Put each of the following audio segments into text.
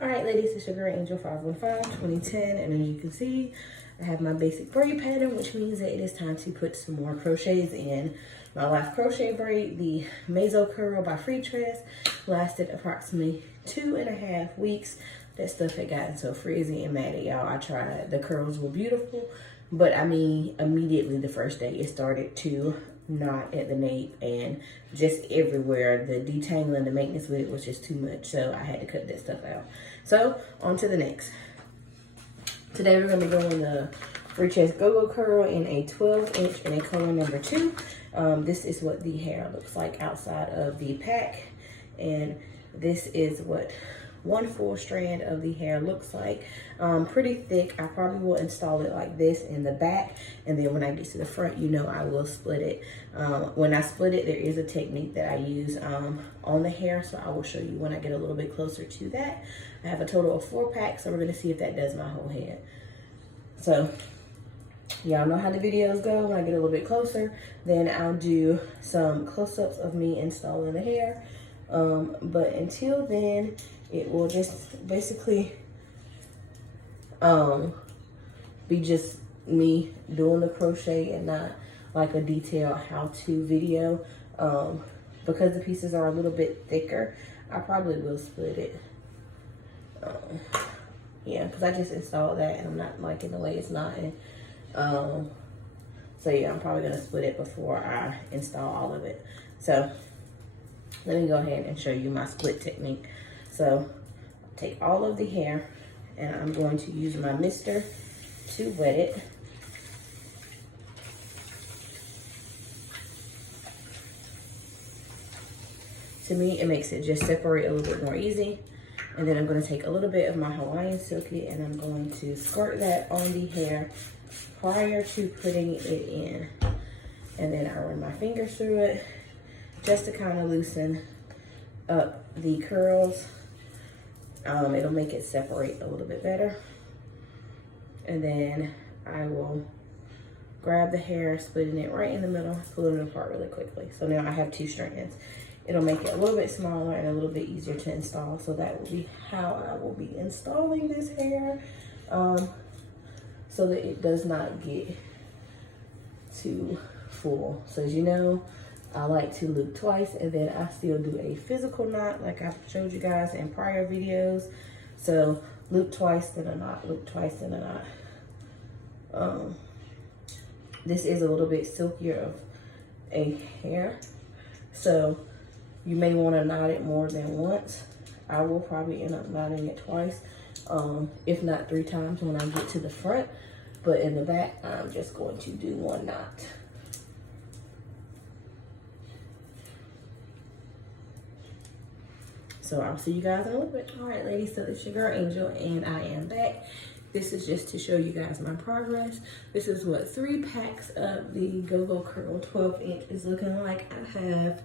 All right, ladies, it's your girl Angel 515 2010, and as you can see, I have my basic braid pattern, which means that it is time to put some more crochets in. My last crochet braid, the Mezzo Curl by Freetress, lasted approximately 2.5 weeks. That stuff had gotten so frizzy and matted, y'all. I tried. The curls were beautiful, but I mean, immediately the first day it started to knot at the nape and just everywhere. The detangling, the maintenance with it was just too much, so I had to cut that stuff out. So on to the next. Today we're going to be doing the Freetress Go-Go Curl in a 12-inch in a color number 2. This is what the hair looks like outside of the pack, and this is what one full strand of the hair looks like. Pretty thick. I probably will install it like this in the back, and then when I get to the front, you know, I will split it. When I split it, there is a technique that I use on the hair, so I will show you when I get a little bit closer to that. I have a total of 4 packs, so we're going to see if that does my whole head. So y'all know how the videos go. When I get a little bit closer, then I'll do some close-ups of me installing the hair. But until then, it will just basically be just me doing the crochet and not like a detailed how-to video. Because the pieces are a little bit thicker, I probably will split it. Yeah, because I just installed that and I'm not liking the way it's knotting. So yeah, I'm probably gonna split it before I install all of it. So let me go ahead and show you my split technique. So take all of the hair and I'm going to use my mister to wet it. To me, it makes it just separate a little bit more easy. And then I'm going to take a little bit of my Hawaiian Silky and I'm going to squirt that on the hair prior to putting it in. And then I run my fingers through it just to kind of loosen up the curls. It'll make it separate a little bit better. And then I will grab the hair, splitting it right in the middle, pulling it apart really quickly. So now I have 2 strands. It'll make it a little bit smaller and a little bit easier to install. So that will be how I will be installing this hair, so that it does not get too full. So as you know, I like to loop twice, and then I still do a physical knot like I've showed you guys in prior videos. So loop twice, then a knot, loop twice, then a knot. This is a little bit silkier of a hair, so you may want to knot it more than once. I will probably end up knotting it twice, if not 3 times when I get to the front. But in the back, I'm just going to do 1 knot. So I'll see you guys in a little bit. All right, ladies, so it's your girl Angel, and I am back. This is just to show you guys my progress. This is what 3 packs of the Go-Go Curl 12-inch is looking like. I have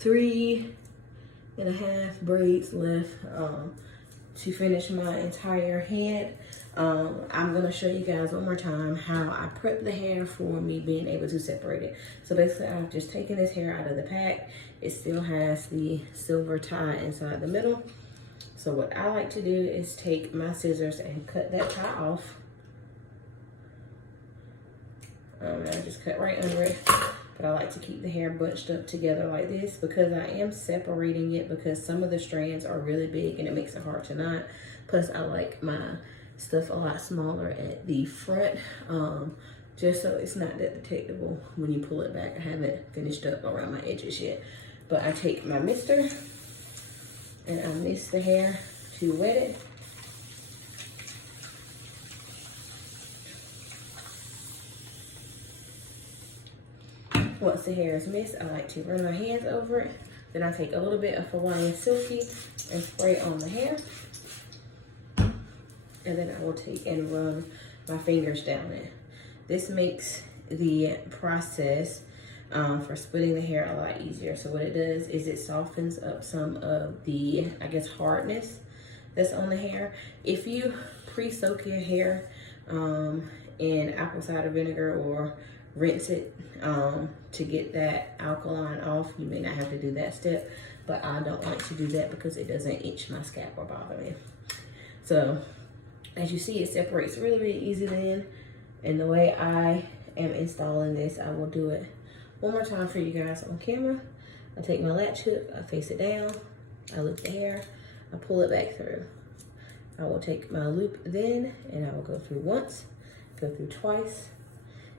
3.5 braids left to finish my entire head. I'm gonna show you guys one more time how I prep the hair for me being able to separate it. So basically, I've just taken this hair out of the pack. It still has the silver tie inside the middle. So what I like to do is take my scissors and cut that tie off. And I just cut right under it. But I like to keep the hair bunched up together like this because I am separating it, because some of the strands are really big and it makes it hard to knot. Plus, I like my stuff a lot smaller at the front, just so it's not that detectable when you pull it back. I haven't finished up around my edges yet. But I take my mister and I mist the hair to wet it. Once the hair is mist, I like to run my hands over it. Then I take a little bit of Hawaiian Silky and spray on the hair. And then I will take and run my fingers down it. This makes the process for splitting the hair a lot easier. So what it does is it softens up some of the, I guess, hardness that's on the hair. If you pre-soak your hair in apple cider vinegar or rinse it to get that alkaline off, you may not have to do that step, but I don't like to do that because it doesn't itch my scalp or bother me. So as you see, it separates really, really easy then. And the way I am installing this, I will do it one more time for you guys on camera. I take my latch hook, I face it down, I loop the hair, I pull it back through. I will take my loop then, and I will go through once, go through twice,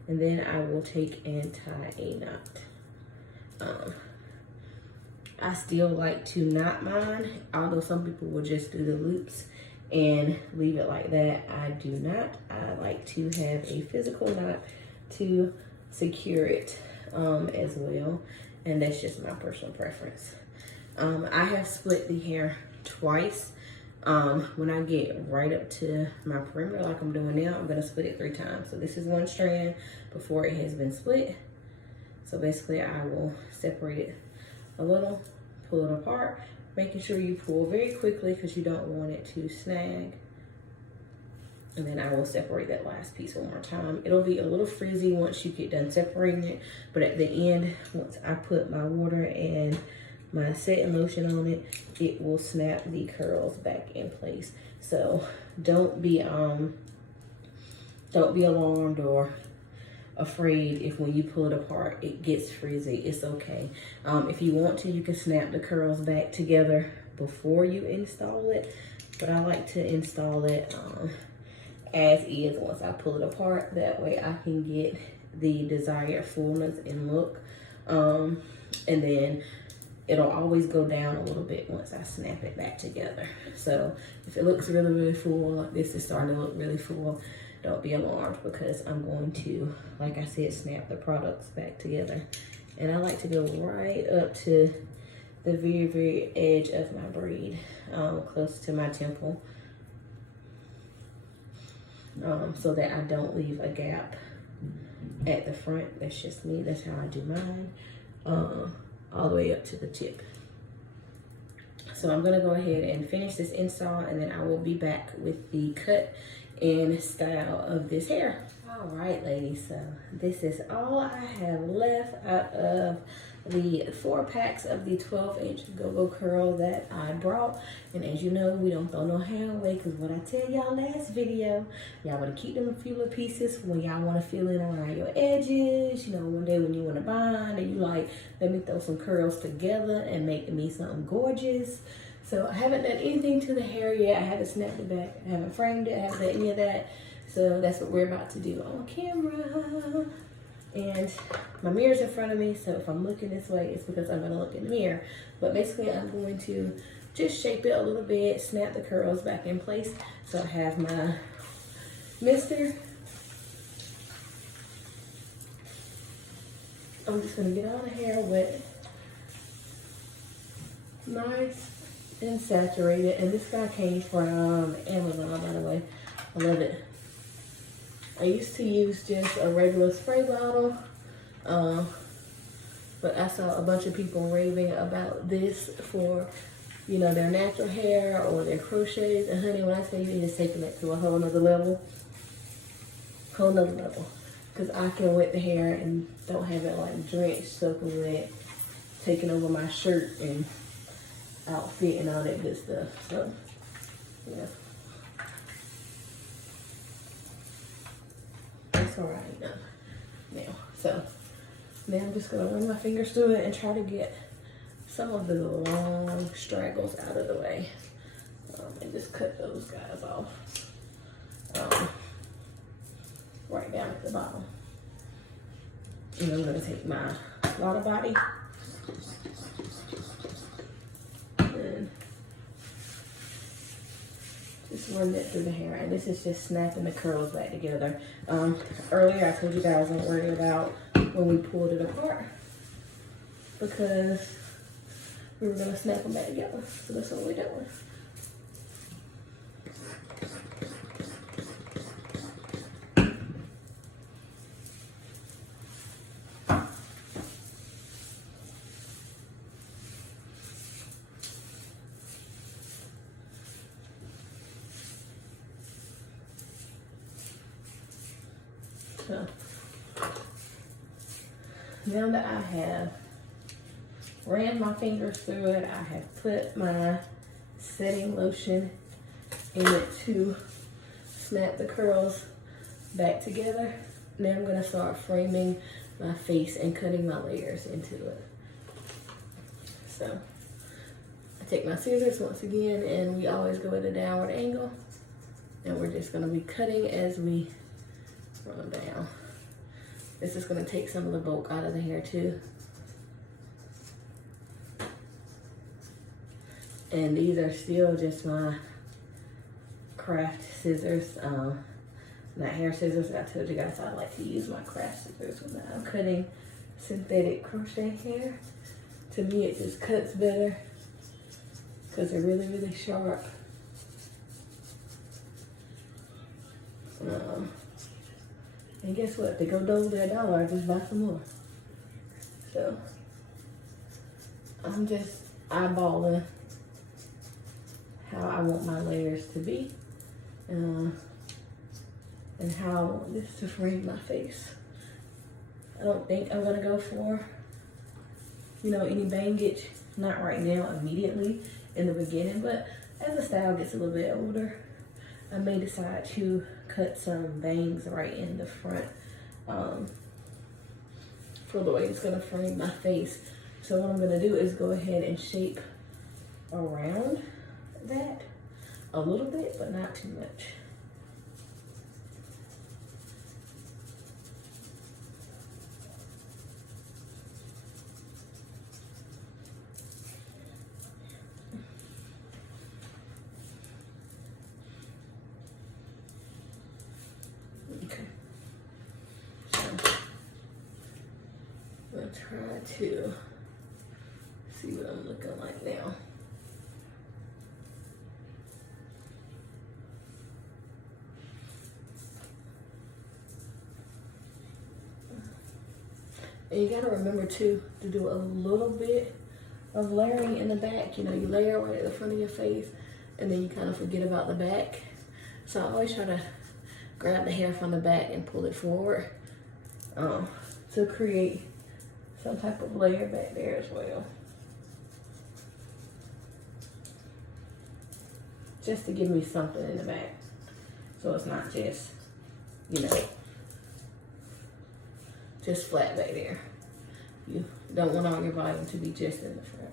and then I will take and tie a knot. I still like to knot mine, although some people will just do the loops and leave it like that. I do not. I like to have a physical knot to secure it as well, and that's just my personal preference. I have split the hair twice. When I get right up to my perimeter like I'm doing now, I'm gonna split it 3 times. So this is one strand before it has been split. So basically I will separate it a little, pull it apart, making sure you pull very quickly because you don't want it to snag. And then I will separate that last piece one more time. It'll be a little frizzy once you get done separating it, but at the end, once I put my water and my setting lotion on it, it will snap the curls back in place. So don't be alarmed or afraid if when you pull it apart it gets frizzy. It's okay. If you want to, you can snap the curls back together before you install it, but I like to install it as is once I pull it apart. That way I can get the desired fullness and look, and then it'll always go down a little bit once I snap it back together. So if it looks really, really full, like this is starting to look really full, don't be alarmed because I'm going to, like I said, snap the products back together. And I like to go right up to the very, very edge of my braid, close to my temple, so that I don't leave a gap at the front. That's just me, that's how I do mine, all the way up to the tip. So I'm gonna go ahead and finish this install, and then I will be back with the cut and style of this hair. All right, ladies, so this is all I have left out of the 4 packs of the 12-inch go-go curl that I brought. And as you know, we don't throw no hair away, because what I tell y'all last video, y'all want to keep them a few little pieces when y'all want to fill in around your edges. You know, one day when you want to bind and you like, let me throw some curls together and make me something gorgeous. So I haven't done anything to the hair yet. I haven't snapped it back, I haven't framed it, I haven't done any of that. So that's what we're about to do on camera. And my mirror's in front of me, so if I'm looking this way, it's because I'm gonna look in the mirror. But basically I'm going to just shape it a little bit, snap the curls back in place. So I have my mister. I'm just gonna get all the hair wet, nice and saturated. And this guy came from Amazon, by the way. I love it. I used to use just a regular spray bottle, but I saw a bunch of people raving about this for, you know, their natural hair or their crochets. And honey, when I tell you, it is taking it to a whole nother level, because I can wet the hair and don't have it like drenched, soaking wet, taking over my shirt and outfit and all that good stuff. So, yeah. All right now. So now I'm just gonna run my fingers through it and try to get some of the long straggles out of the way, and just cut those guys off right down at the bottom. And I'm gonna take my water body and just run that through the hair. And this is just snapping the curls back together. Earlier I told you guys don't worry about when we pulled it apart, because we were gonna snap them back together. So that's what we're doing. So now that I have ran my fingers through it, I have put my setting lotion in it to snap the curls back together. Now I'm gonna start framing my face and cutting my layers into it. So I take my scissors once again, and we always go at a downward angle, and we're just gonna be cutting as we run down. This is gonna take some of the bulk out of the hair too. And these are still just my craft scissors, not hair scissors. I told you guys I like to use my craft scissors when I'm cutting synthetic crochet hair. To me, it just cuts better because they're really, really sharp. And guess what? They go double their dollar. I just buy some more. So I'm just eyeballing how I want my layers to be, and how I want this to frame my face. I don't think I'm gonna go for, you know, any bangage, not right now, immediately in the beginning, but as the style gets a little bit older, I may decide to cut some bangs right in the front for the way it's gonna frame my face. So what I'm gonna do is go ahead and shape around that a little bit, but not too much. Okay. So I'm gonna try to see what I'm looking like now. And you gotta remember too to do a little bit of layering in the back. You know, you layer right at the front of your face, and then you kind of forget about the back. So I always try to grab the hair from the back and pull it forward to create some type of layer back there as well. Just to give me something in the back, so it's not just, you know, just flat back there. You don't want all your volume to be just in the front.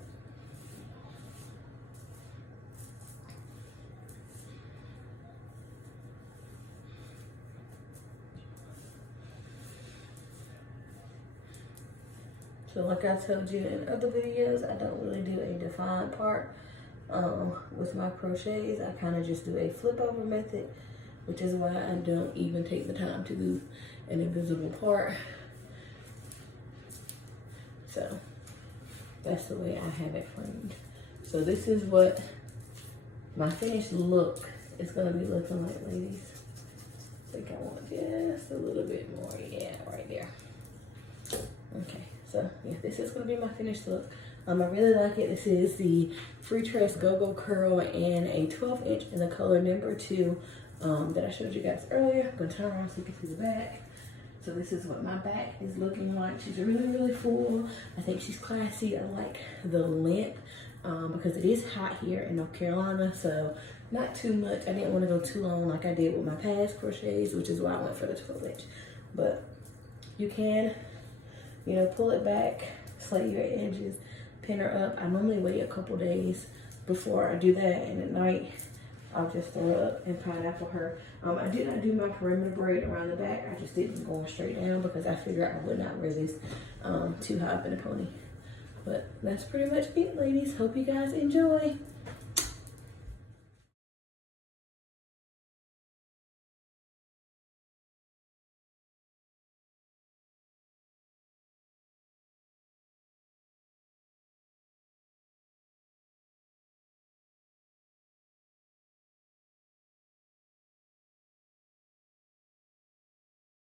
So like I told you in other videos, I don't really do a defined part with my crochets. I kind of just do a flip over method, which is why I don't even take the time to do an invisible part. So that's the way I have it framed. So this is what my finished look is gonna be looking like, ladies. I think I want just a little bit more, yeah, right there. Okay, so yeah, this is gonna be my finished look. I really like it. This is the Freetress Go-Go Curl in a 12" in the color number 2 that I showed you guys earlier. I'm gonna turn around so you can see the back. So this is what my back is looking like. She's really, really full. I think she's classy. I like the length because it is hot here in North Carolina, so not too much. I didn't want to go too long like I did with my past crochets, which is why I went for the 12". But you can, you know, pull it back, slay your edges, pin her up. I normally wait a couple days before I do that, and at night I'll just throw it up and pineapple her. I did not do my perimeter braid around the back. I just didn't go straight down because I figured I would not wear this too high up in a pony. But that's pretty much it, ladies. Hope you guys enjoy.